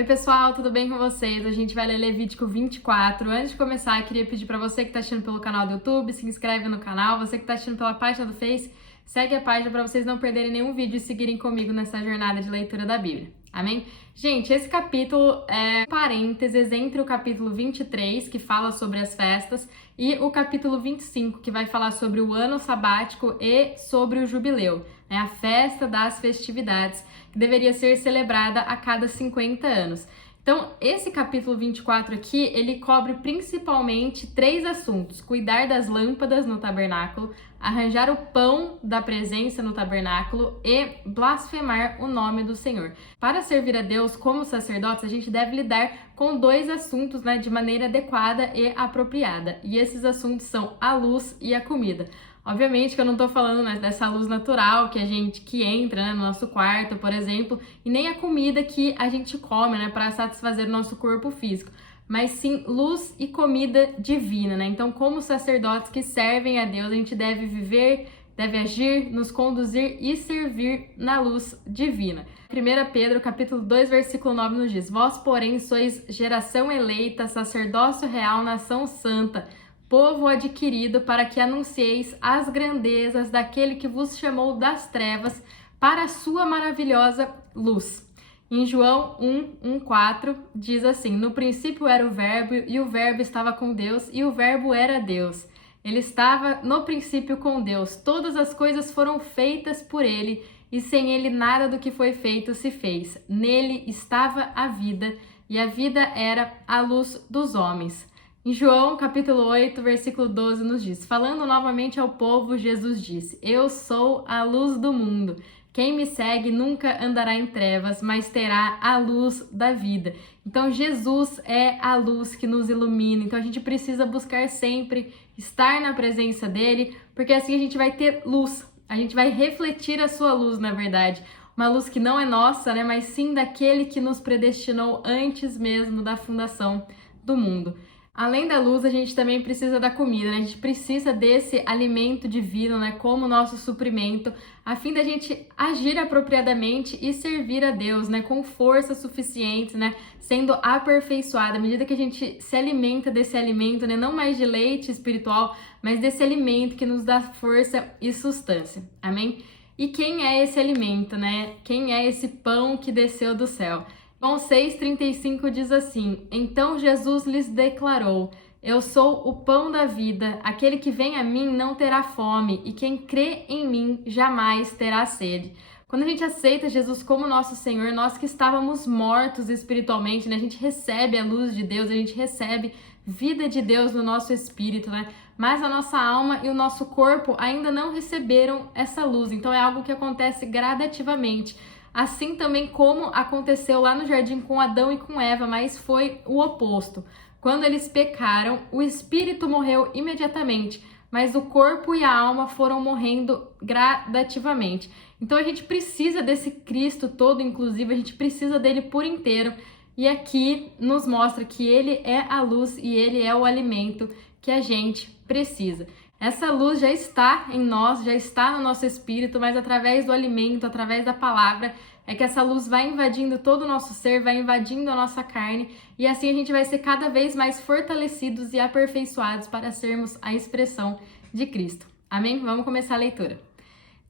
Oi pessoal, tudo bem com vocês? A gente vai ler Levítico 24. Antes de começar, eu queria pedir para você que está assistindo pelo canal do YouTube, se inscreve no canal. Você que está assistindo pela página do Face, segue a página para vocês não perderem nenhum vídeo e seguirem comigo nessa jornada de leitura da Bíblia. Amém? Gente, esse capítulo é parênteses entre o capítulo 23, que fala sobre as festas, e o capítulo 25, que vai falar sobre o ano sabático e sobre o jubileu, né? A festa das festividades, que deveria ser celebrada a cada 50 anos. Então, esse capítulo 24 aqui, ele cobre principalmente 3 assuntos: cuidar das lâmpadas no tabernáculo, arranjar o pão da presença no tabernáculo e blasfemar o nome do Senhor. Para servir a Deus como sacerdotes, a gente deve lidar com 2 assuntos, né, de maneira adequada e apropriada. E esses assuntos são a luz e a comida. Obviamente que eu não tô falando, né, dessa luz natural que entra, né, no nosso quarto, por exemplo, e nem a comida que a gente come, né, para satisfazer o nosso corpo físico, mas sim luz e comida divina, né? Então, como sacerdotes que servem a Deus, a gente deve viver, deve agir, nos conduzir e servir na luz divina. 1 Pedro, capítulo 2, versículo 9 nos diz: Vós, porém, sois geração eleita, sacerdócio real, nação santa, povo adquirido, para que anuncieis as grandezas daquele que vos chamou das trevas para a sua maravilhosa luz. Em João 1:4 diz assim: No princípio era o Verbo, e o Verbo estava com Deus, e o Verbo era Deus. Ele estava no princípio com Deus. Todas as coisas foram feitas por ele, e sem ele nada do que foi feito se fez. Nele estava a vida, e a vida era a luz dos homens. Em João, capítulo 8, versículo 12, nos diz: Falando novamente ao povo, Jesus disse: Eu sou a luz do mundo. Quem me segue nunca andará em trevas, mas terá a luz da vida. Então, Jesus é a luz que nos ilumina. Então, a gente precisa buscar sempre estar na presença dele, porque assim a gente vai ter luz. A gente vai refletir a sua luz, na verdade. Uma luz que não é nossa, né, mas sim daquele que nos predestinou antes mesmo da fundação do mundo. Além da luz, a gente também precisa da comida, né? A gente precisa desse alimento divino, né, como nosso suprimento, a fim da gente agir apropriadamente e servir a Deus, né, com força suficiente, né, sendo aperfeiçoada. À medida que a gente se alimenta desse alimento, né, não mais de leite espiritual, mas desse alimento que nos dá força e sustância. Amém? E quem é esse alimento, né? Quem é esse pão que desceu do céu? João 6,35 diz assim: Então Jesus lhes declarou: Eu sou o pão da vida, aquele que vem a mim não terá fome, e quem crê em mim jamais terá sede. Quando a gente aceita Jesus como nosso Senhor, nós que estávamos mortos espiritualmente, né, a gente recebe a luz de Deus, a gente recebe vida de Deus no nosso espírito, né? Mas a nossa alma e o nosso corpo ainda não receberam essa luz, então é algo que acontece gradativamente. Assim também como aconteceu lá no jardim com Adão e com Eva, mas foi o oposto. Quando eles pecaram, o espírito morreu imediatamente, mas o corpo e a alma foram morrendo gradativamente. Então a gente precisa desse Cristo todo, inclusive a gente precisa dele por inteiro. E aqui nos mostra que ele é a luz e ele é o alimento que a gente precisa. Essa luz já está em nós, já está no nosso espírito, mas através do alimento, através da palavra, é que essa luz vai invadindo todo o nosso ser, vai invadindo a nossa carne, e assim a gente vai ser cada vez mais fortalecidos e aperfeiçoados para sermos a expressão de Cristo. Amém? Vamos começar a leitura.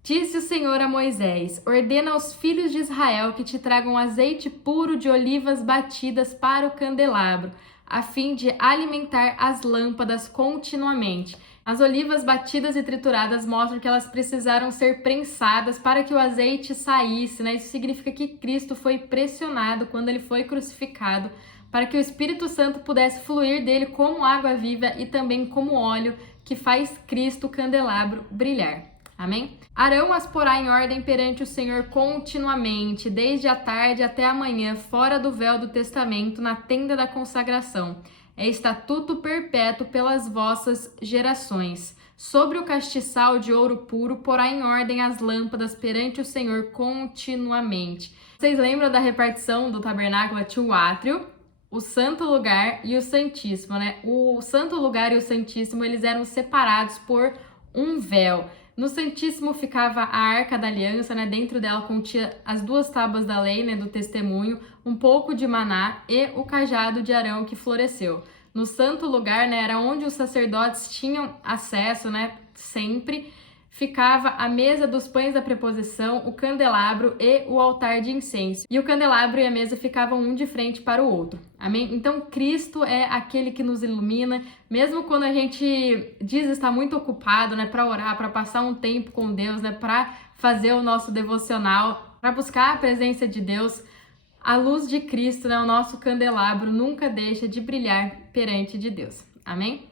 Disse o Senhor a Moisés: Ordena aos filhos de Israel que te tragam azeite puro de olivas batidas para o candelabro, a fim de alimentar as lâmpadas continuamente. As olivas batidas e trituradas mostram que elas precisaram ser prensadas para que o azeite saísse, né? Isso significa que Cristo foi pressionado quando ele foi crucificado, para que o Espírito Santo pudesse fluir dele como água viva e também como óleo que faz Cristo, o candelabro, brilhar. Amém? Arão as porá em ordem perante o Senhor continuamente, desde a tarde até a manhã, fora do véu do testamento, na tenda da consagração. É estatuto perpétuo pelas vossas gerações. Sobre o castiçal de ouro puro, porá em ordem as lâmpadas perante o Senhor continuamente. Vocês lembram da repartição do tabernáculo? Tinha o átrio, o santo lugar e o santíssimo, né? O santo lugar e o santíssimo, eles eram separados por um véu. No Santíssimo ficava a Arca da Aliança, né? Dentro dela continha as 2 tábuas da lei, né? Do testemunho, um pouco de maná e o cajado de Arão que floresceu. No Santo Lugar, né? Era onde os sacerdotes tinham acesso, né? Sempre ficava a mesa dos pães da preposição, o candelabro e o altar de incenso. E o candelabro e a mesa ficavam um de frente para o outro. Amém? Então, Cristo é aquele que nos ilumina, mesmo quando a gente diz estar muito ocupado, né, para orar, para passar um tempo com Deus, né, para fazer o nosso devocional, para buscar a presença de Deus. A luz de Cristo, né, o nosso candelabro, nunca deixa de brilhar perante de Deus. Amém?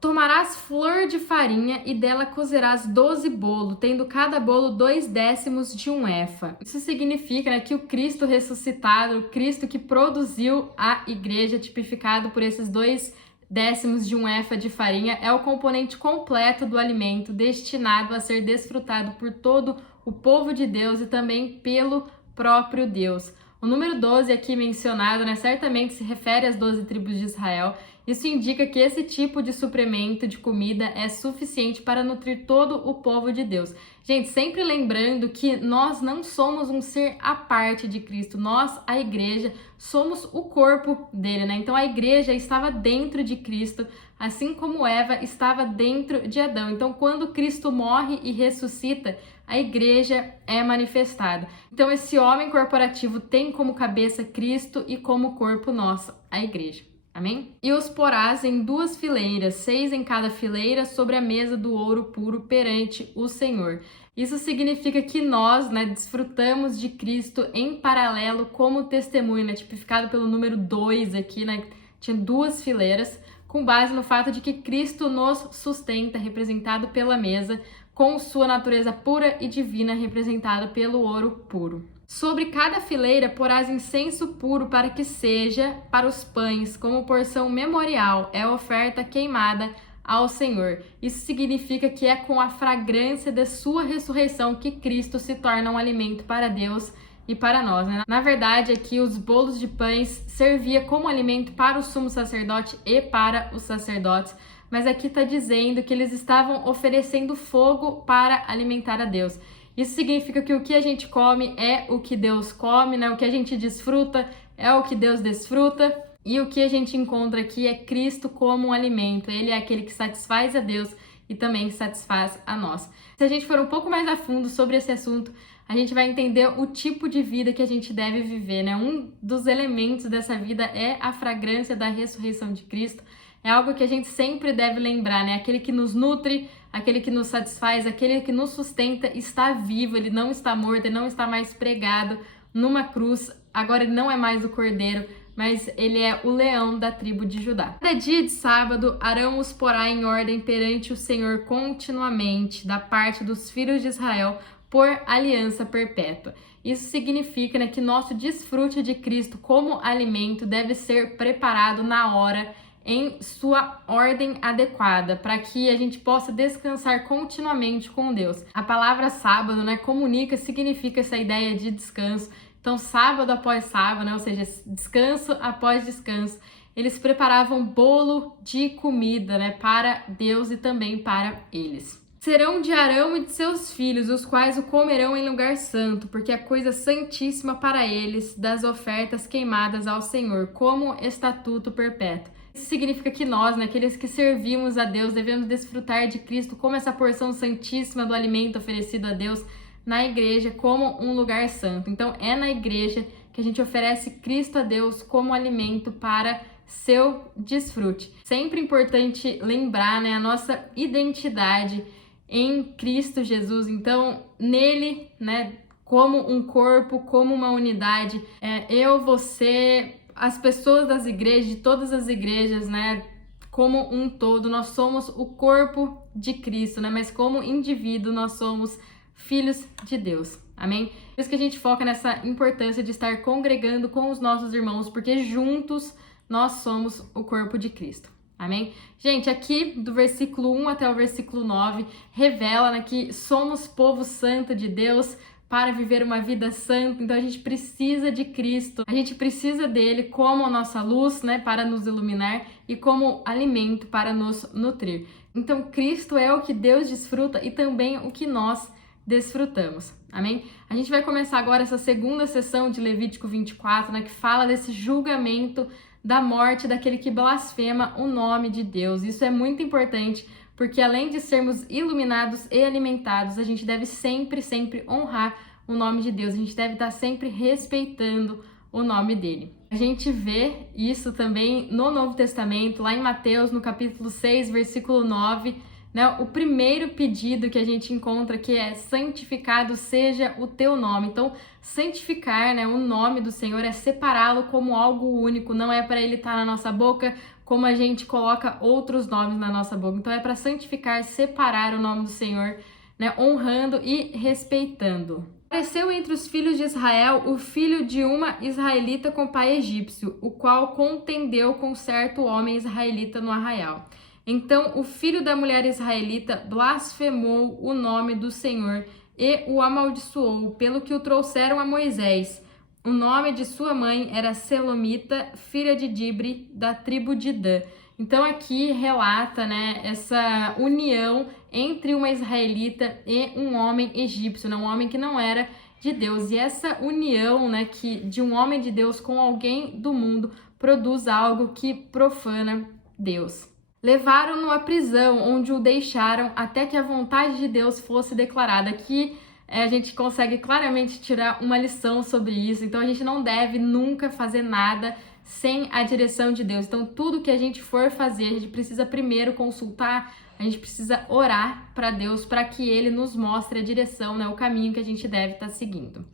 Tomarás flor de farinha e dela cozerás 12 bolos, tendo cada bolo 2/10 de um efa. Isso significa, né, que o Cristo ressuscitado, o Cristo que produziu a igreja, tipificado por esses 2/10 de um efa de farinha, é o componente completo do alimento destinado a ser desfrutado por todo o povo de Deus e também pelo próprio Deus. O número 12 aqui mencionado, né, certamente se refere às 12 tribos de Israel. Isso indica que esse tipo de suplemento de comida é suficiente para nutrir todo o povo de Deus. Gente, sempre lembrando que nós não somos um ser à parte de Cristo. Nós, a igreja, somos o corpo dele, né? Então a igreja estava dentro de Cristo, assim como Eva estava dentro de Adão. Então quando Cristo morre e ressuscita, a igreja é manifestada. Então esse homem corporativo tem como cabeça Cristo e como corpo nosso, a igreja. Amém? E os porás em 2 fileiras, 6 em cada fileira, sobre a mesa do ouro puro perante o Senhor. Isso significa que nós, né, desfrutamos de Cristo em paralelo como testemunho, né, tipificado pelo número 2 aqui, né, tinha 2 fileiras, com base no fato de que Cristo nos sustenta, representado pela mesa, com sua natureza pura e divina, representada pelo ouro puro. Sobre cada fileira porás incenso puro para que seja para os pães, como porção memorial, é oferta queimada ao Senhor. Isso significa que é com a fragrância da sua ressurreição que Cristo se torna um alimento para Deus e para nós, né? Na verdade, aqui os bolos de pães servia como alimento para o sumo sacerdote e para os sacerdotes, mas aqui está dizendo que eles estavam oferecendo fogo para alimentar a Deus. Isso significa que o que a gente come é o que Deus come, né? O que a gente desfruta é o que Deus desfruta. E o que a gente encontra aqui é Cristo como um alimento. Ele é aquele que satisfaz a Deus e também satisfaz a nós. Se a gente for um pouco mais a fundo sobre esse assunto, a gente vai entender o tipo de vida que a gente deve viver, né? Um dos elementos dessa vida é a fragrância da ressurreição de Cristo. É algo que a gente sempre deve lembrar, né? Aquele que nos nutre, aquele que nos satisfaz, aquele que nos sustenta está vivo, ele não está morto, ele não está mais pregado numa cruz. Agora ele não é mais o cordeiro, mas ele é o leão da tribo de Judá. Cada dia de sábado, Arão os porá em ordem perante o Senhor continuamente, da parte dos filhos de Israel, por aliança perpétua. Isso significa, né, que nosso desfrute de Cristo como alimento deve ser preparado na hora, em sua ordem adequada, para que a gente possa descansar continuamente com Deus. A palavra sábado, né, comunica, significa essa ideia de descanso. Então, sábado após sábado, né, ou seja, descanso após descanso, eles preparavam bolo de comida, né, para Deus e também para eles. Serão de Arão e de seus filhos, os quais o comerão em lugar santo, porque é coisa santíssima para eles, das ofertas queimadas ao Senhor, como estatuto perpétuo. Isso significa que nós, né, aqueles que servimos a Deus, devemos desfrutar de Cristo como essa porção santíssima do alimento oferecido a Deus na igreja como um lugar santo. Então é na igreja que a gente oferece Cristo a Deus como alimento para seu desfrute. Sempre importante lembrar, né, a nossa identidade em Cristo Jesus. Então nele, né, como um corpo, como uma unidade, eu, você, as pessoas das igrejas, de todas as igrejas, né, como um todo, nós somos o corpo de Cristo, né, mas como indivíduo nós somos filhos de Deus, amém? Por isso que a gente foca nessa importância de estar congregando com os nossos irmãos, porque juntos nós somos o corpo de Cristo, amém? Gente, aqui do versículo 1 até o versículo 9, revela, né, que somos povo santo de Deus, para viver uma vida santa. Então a gente precisa de Cristo, a gente precisa dele como a nossa luz, né, para nos iluminar e como alimento para nos nutrir. Então, Cristo é o que Deus desfruta e também o que nós desfrutamos. Amém? A gente vai começar agora essa segunda sessão de Levítico 24, né, que fala desse julgamento da morte daquele que blasfema o nome de Deus. Isso é muito importante, porque além de sermos iluminados e alimentados, a gente deve sempre, sempre honrar o nome de Deus. A gente deve estar sempre respeitando o nome dele. A gente vê isso também no Novo Testamento, lá em Mateus, no capítulo 6, versículo 9, né? O primeiro pedido que a gente encontra que é: santificado seja o teu nome. Então, santificar, né, o nome do Senhor é separá-lo como algo único, não é para ele estar na nossa boca como a gente coloca outros nomes na nossa boca. Então, é para santificar, separar o nome do Senhor, né, honrando e respeitando. Apareceu entre os filhos de Israel o filho de uma israelita com pai egípcio, o qual contendeu com certo homem israelita no arraial. Então o filho da mulher israelita blasfemou o nome do Senhor e o amaldiçoou, pelo que o trouxeram a Moisés. O nome de sua mãe era Selomita, filha de Dibre, da tribo de Dan. Então aqui relata, né, essa união entre uma israelita e um homem egípcio, né, um homem que não era de Deus. E essa união, né, de um homem de Deus com alguém do mundo produz algo que profana Deus. Levaram-no à prisão, onde o deixaram até que a vontade de Deus fosse declarada. Aqui a gente consegue claramente tirar uma lição sobre isso. Então a gente não deve nunca fazer nada sem a direção de Deus. Então tudo que a gente for fazer, a gente precisa primeiro consultar, a gente precisa orar para Deus, para que Ele nos mostre a direção, né, o caminho que a gente deve estar seguindo.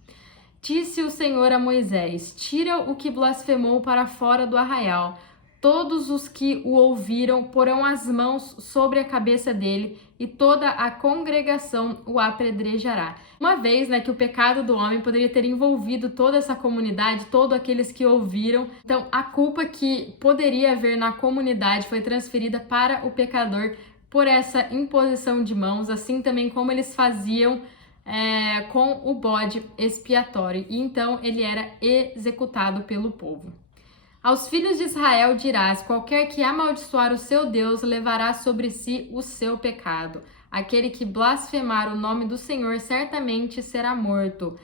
Disse o Senhor a Moisés: tira o que blasfemou para fora do arraial. Todos os que o ouviram porão as mãos sobre a cabeça dele, e toda a congregação o apedrejará. Uma vez, né, que o pecado do homem poderia ter envolvido toda essa comunidade, todos aqueles que ouviram. Então, a culpa que poderia haver na comunidade foi transferida para o pecador por essa imposição de mãos, assim também como eles faziam com o bode expiatório. E então ele era executado pelo povo. Aos filhos de Israel dirás: qualquer que amaldiçoar o seu Deus levará sobre si o seu pecado. Aquele que blasfemar o nome do Senhor certamente será morto.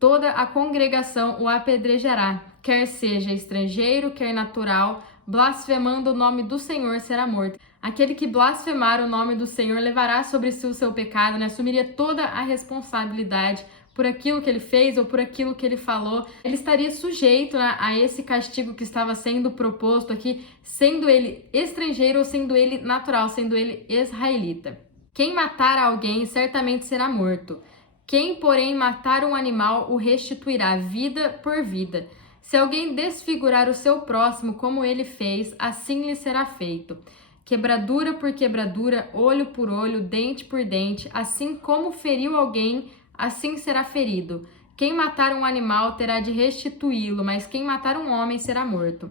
Toda a congregação o apedrejará, quer seja estrangeiro, quer natural, blasfemando o nome do Senhor será morto. Aquele que blasfemar o nome do Senhor levará sobre si o seu pecado, né? Assumiria toda a responsabilidade por aquilo que ele fez ou por aquilo que ele falou. Ele estaria sujeito, né, a esse castigo que estava sendo proposto aqui, sendo ele estrangeiro ou sendo ele natural, sendo ele israelita. Quem matar alguém certamente será morto. Quem, porém, matar um animal o restituirá vida por vida. Se alguém desfigurar o seu próximo como ele fez, assim lhe será feito. Quebradura por quebradura, olho por olho, dente por dente, assim como feriu alguém, assim será ferido. Quem matar um animal terá de restituí-lo, mas quem matar um homem será morto.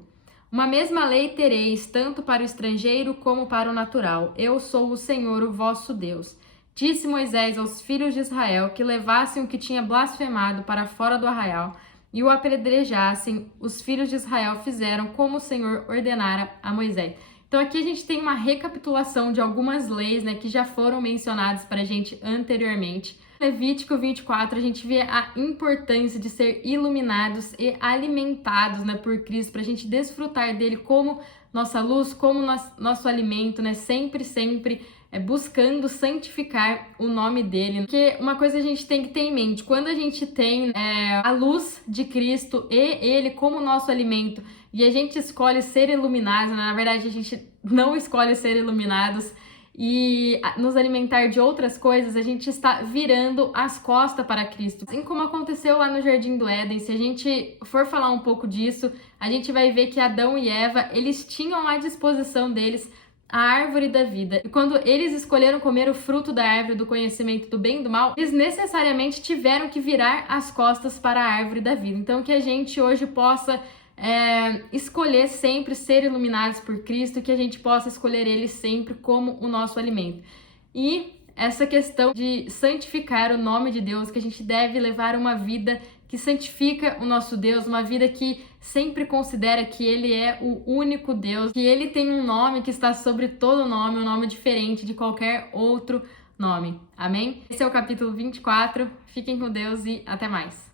Uma mesma lei tereis, tanto para o estrangeiro como para o natural. Eu sou o Senhor, o vosso Deus. Disse Moisés aos filhos de Israel que levassem o que tinha blasfemado para fora do arraial e o apedrejassem. Os filhos de Israel fizeram como o Senhor ordenara a Moisés. Então aqui a gente tem uma recapitulação de algumas leis, né, que já foram mencionadas para a gente anteriormente. Levítico 24, a gente vê a importância de ser iluminados e alimentados, né, por Cristo, para a gente desfrutar dele como nossa luz, como nosso alimento, né, sempre buscando santificar o nome dele. Porque uma coisa a gente tem que ter em mente: quando a gente tem a luz de Cristo e ele como nosso alimento, e a gente escolhe ser iluminados, na verdade a gente não escolhe ser iluminados e nos alimentar de outras coisas, a gente está virando as costas para Cristo. Assim como aconteceu lá no Jardim do Éden, se a gente for falar um pouco disso, a gente vai ver que Adão e Eva, eles tinham à disposição deles a árvore da vida. E quando eles escolheram comer o fruto da árvore do conhecimento do bem e do mal, eles necessariamente tiveram que virar as costas para a árvore da vida. Então que a gente hoje possa escolher sempre ser iluminados por Cristo, que a gente possa escolher Ele sempre como o nosso alimento. E essa questão de santificar o nome de Deus, que a gente deve levar uma vida que santifica o nosso Deus, uma vida que sempre considera que Ele é o único Deus, que Ele tem um nome que está sobre todo nome, um nome diferente de qualquer outro nome. Amém? Esse é o capítulo 24. Fiquem com Deus e até mais.